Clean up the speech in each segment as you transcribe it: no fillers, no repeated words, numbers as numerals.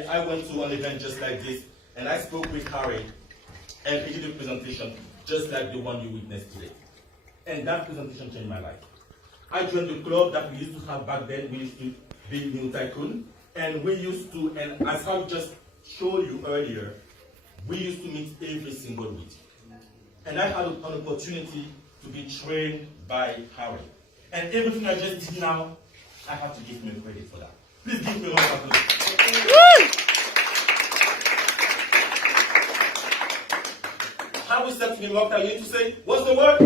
I went to an event just like this, and I spoke with Harry, and he did a presentation just like the one you witnessed today. And that presentation changed my life. I joined the club that we used to have back then. We used to be New Tycoon, and we used to, and as I just showed you earlier, we used to meet every single week. And I had an opportunity to be trained by Harry. And everything I just did now, I have to give him credit for that. Please give me a round of applause. How we said to me, Moctar, you need to say, what's the word?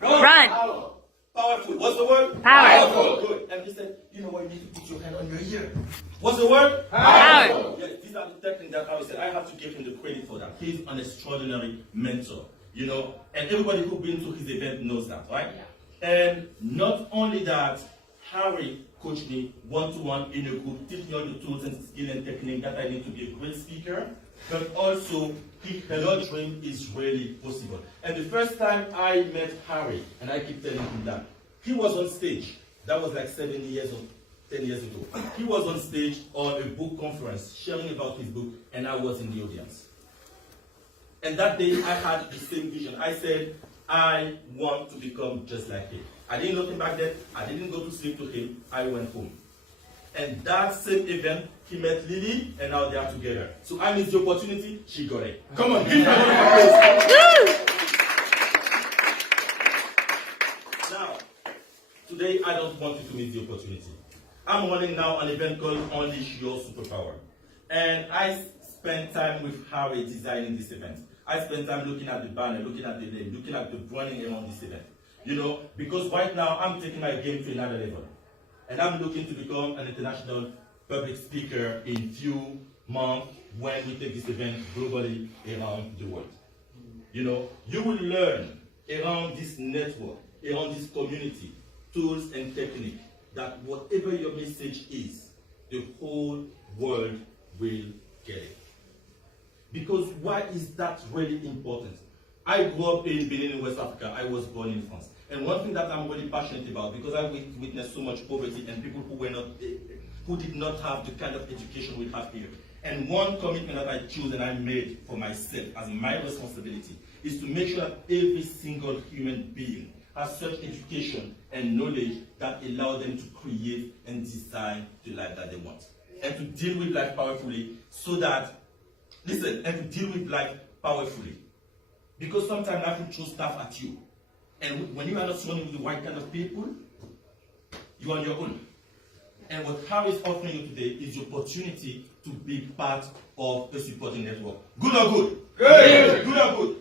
Run. Power. Powerful. What's the word? Powerful. Good. And he said, you know what, you need to put your hand on your ear. What's the word? Power. Yes, these are the techniques that Harry said. I have to give him the credit for that. He's an extraordinary mentor, you know, and everybody who's been to his event knows that, right? Yeah. And not only that, Harry coached me one-to-one in a group, teach me all the tools and skills and techniques that I need to be a great speaker, but also your dream is really possible. And the first time I met Harry, and I keep telling him that, he was on stage. That was like 10 years ago. He was on stage on a book conference, sharing about his book, and I was in the audience. And that day, I had the same vision. I said, I want to become just like him. I didn't know him back then. I didn't go to sleep to him. I went home. And that same event, he met Lily, and now they are together. So I missed the opportunity, she got it. Come on, give her a praise. Now, today I don't want you to miss the opportunity. I'm running now an event called Unleash Your Superpower. And I spent time with Harry designing this event. I spent time looking at the banner, looking at the name, looking at the branding around this event. You know, because right now I'm taking my game to another level. And I'm looking to become an international public speaker in few months when we take this event globally around the world. You know, you will learn around this network, around this community, tools and technique, that whatever your message is, the whole world will get it. Because why is that really important? I grew up in Benin, in West Africa. I was born in France. And one thing that I'm really passionate about, because I witnessed so much poverty and people who did not have the kind of education we have here. And one commitment that I chose and I made for myself as my responsibility is to make sure that every single human being has such education and knowledge that allow them to create and design the life that they want. And to deal with life powerfully so that, listen, and to deal with life powerfully. Because sometimes life will throw stuff at you. And when you are not surrounded with the right kind of people, you are on your own. And what Harry is offering you today is the opportunity to be part of a supporting network. Good or good? Good. Good or good?